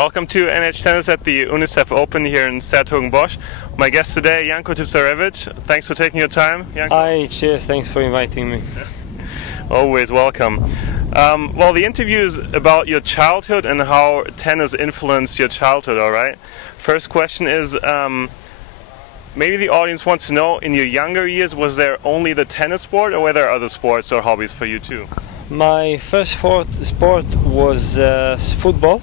Welcome to NH Tennis at the UNICEF Open here in Sertogenbosch. My guest today, Janko Tipsarevic. Thanks for taking your time, Janko. Hi, cheers. Thanks for inviting me. Always welcome. Well, the interview is about your childhood and how tennis influenced your childhood, all right? First question is, maybe the audience wants to know, in your younger years, was there only the tennis sport, or were there other sports or hobbies for you too? My first sport was football.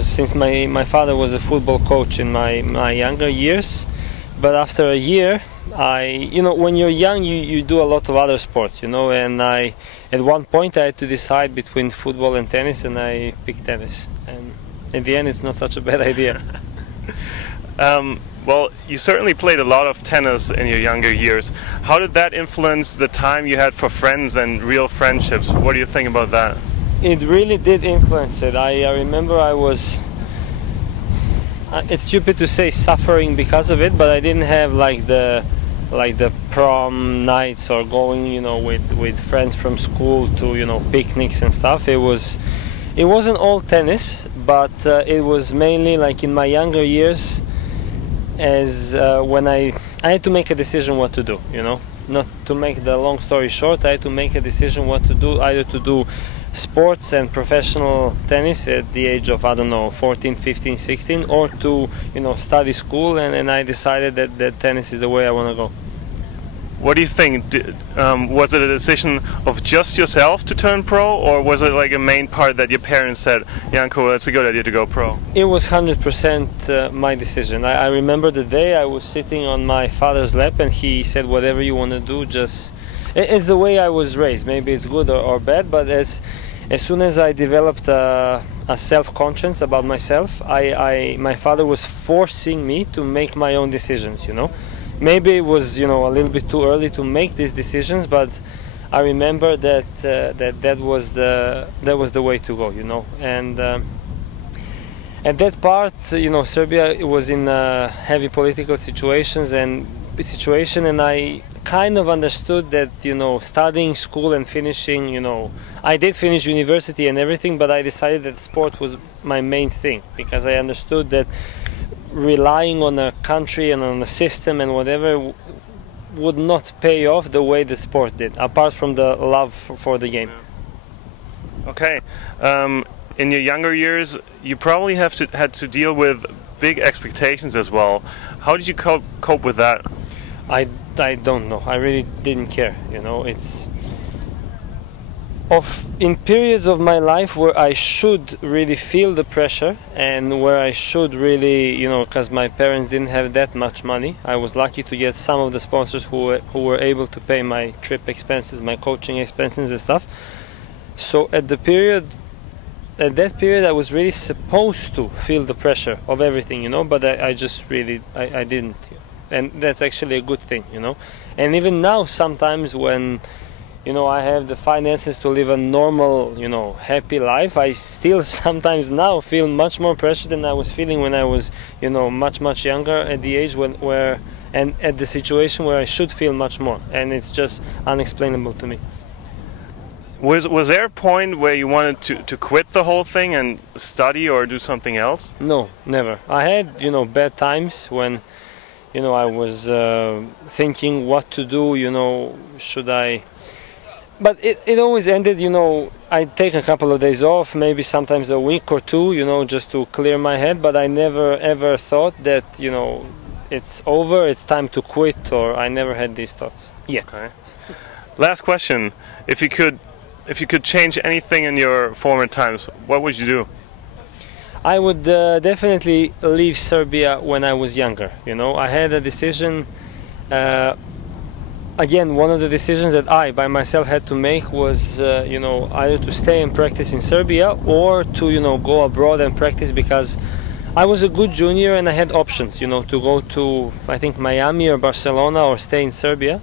Since my father was a football coach in my younger years, but after a year, when you're young, you do a lot of other sports, and at one point I had to decide between football and tennis, and I picked tennis, and in the end it's not such a bad idea. Well, you certainly played a lot of tennis in your younger years. How did that influence the time you had for friends and real friendships? What do you think about that? It really did influence it. I remember I was, it's stupid to say suffering because of it, but I didn't have like the prom nights or going, with friends from school to, picnics and stuff. It wasn't all tennis, but it was mainly like in my younger years, as when I had to make a decision what to do, Not to make the long story short, I had to make a decision what to do, either to do sports and professional tennis at the age of, 14, 15, 16, or to, study school, and I decided that tennis is the way I want to go. What do you think? Was it a decision of just yourself to turn pro, or was it like a main part that your parents said, Janko, that's a good idea to go pro? It was 100% my decision. I remember the day I was sitting on my father's lap and he said, whatever you want to do, just... It's the way I was raised. Maybe it's good or bad, but as soon as I developed a self-conscience about myself, my father was forcing me to make my own decisions, Maybe it was, a little bit too early to make these decisions, but I remember that that was the way to go, And at that part, Serbia was in heavy political situations and I kind of understood that, studying school and finishing, I did finish university and everything, but I decided that sport was my main thing, because I understood that relying on a country and on a system and whatever would not pay off the way the sport did, apart from the love for the game. Okay. In your younger years, you probably had to deal with big expectations as well. How did you cope with that? I don't know. I really didn't care. In periods of my life where I should really feel the pressure and where I should really, because my parents didn't have that much money. I was lucky to get some of the sponsors who were able to pay my trip expenses, my coaching expenses and stuff. So at that period, I was really supposed to feel the pressure of everything, but I just really, I didn't. And that's actually a good thing, And even now, sometimes when, I have the finances to live a normal, happy life, I still sometimes now feel much more pressure than I was feeling when I was, much younger, at the age and at the situation where I should feel much more. And it's just unexplainable to me. Was there a point where you wanted to quit the whole thing and study or do something else? No, never. I had, bad times when, I was thinking what to do, should I... But it always ended, I'd take a couple of days off, maybe sometimes a week or two, just to clear my head, but I never ever thought that, it's over, it's time to quit, or I never had these thoughts yet. Okay. Last question. If you could change anything in your former times, what would you do? I would definitely leave Serbia when I was younger. I had a decision. Again, one of the decisions that I, by myself, had to make was, either to stay and practice in Serbia or to, go abroad and practice, because I was a good junior and I had options, to go to, I think, Miami or Barcelona or stay in Serbia.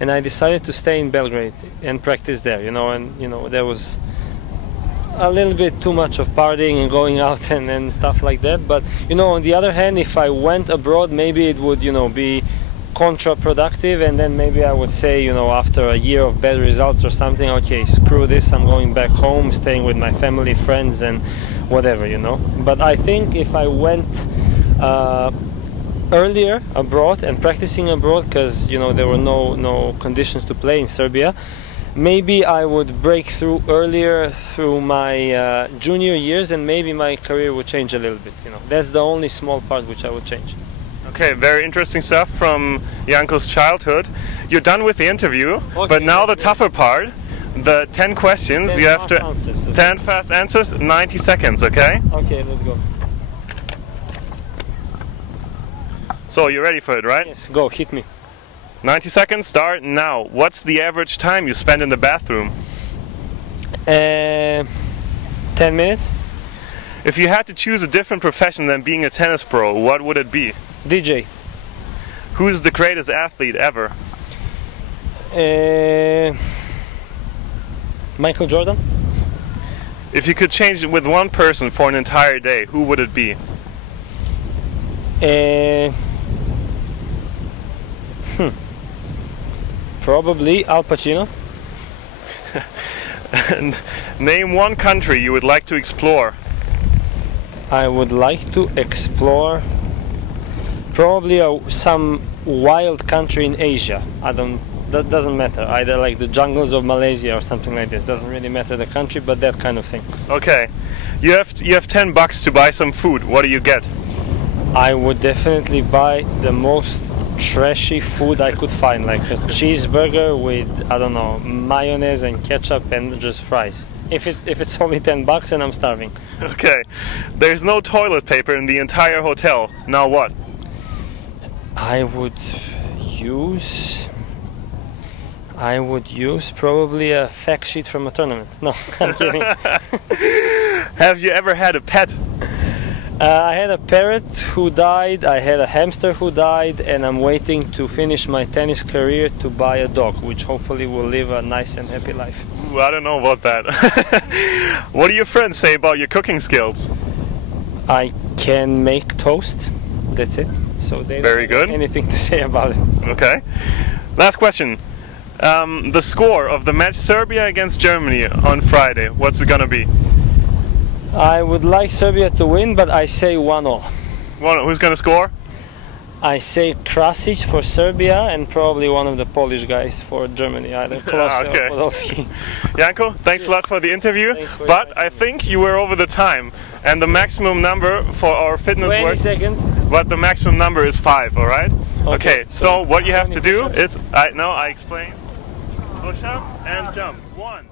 And I decided to stay in Belgrade and practice there, and, there was a little bit too much of partying and going out and stuff like that. But, on the other hand, if I went abroad, maybe it would, be counterproductive, and then maybe I would say, after a year of bad results or something, okay, screw this, I'm going back home, staying with my family, friends and whatever, But I think if I went earlier abroad and practicing abroad, because there were no conditions to play in Serbia, maybe I would break through earlier through my junior years, and maybe my career would change a little bit. That's the only small part which I would change. Okay, very interesting stuff from Janko's childhood. You're done with the interview, okay, but now the tougher part, the 10 questions. 10 you have to answers, okay. 10 fast answers, 90 seconds, okay? Okay, let's go. So you're ready for it, right? Yes, go, hit me. 90 seconds, start now. What's the average time you spend in the bathroom? 10 minutes. If you had to choose a different profession than being a tennis pro, what would it be? DJ. Who's the greatest athlete ever? Michael Jordan. If you could change it with one person for an entire day, who would it be? Probably Al Pacino. Name one country you would like to explore. I would like to explore probably some wild country in Asia. That doesn't matter. Either like the jungles of Malaysia or something like this. Doesn't really matter the country, but that kind of thing. Okay, you have $10 to buy some food. What do you get? I would definitely buy the most trashy food I could find, like a cheeseburger with, I don't know, mayonnaise and ketchup and just fries. If it's only $10 and I'm starving. Okay, there's no toilet paper in the entire hotel. Now what? I would use probably a fact sheet from a tournament. No, I'm kidding. Have you ever had a pet? I had a parrot who died, I had a hamster who died, and I'm waiting to finish my tennis career to buy a dog, which hopefully will live a nice and happy life. Ooh, I don't know about that. What do your friends say about your cooking skills? I can make toast, that's it. So they Very don't have good. anything to say about it. Okay. Last question. The score of the match Serbia against Germany on Friday, what's it gonna be? I would like Serbia to win, but I say 1-0. Who's gonna score? I say Krasic for Serbia and probably one of the Polish guys for Germany, either Klose Okay. or Podolski. Janko, thanks a lot for the interview, For but I think you were over the time, and the maximum number for our fitness 20 work, seconds. but the maximum number is 5, alright? Okay, So what you have to do push-ups? is, I explain, push up and jump. 1.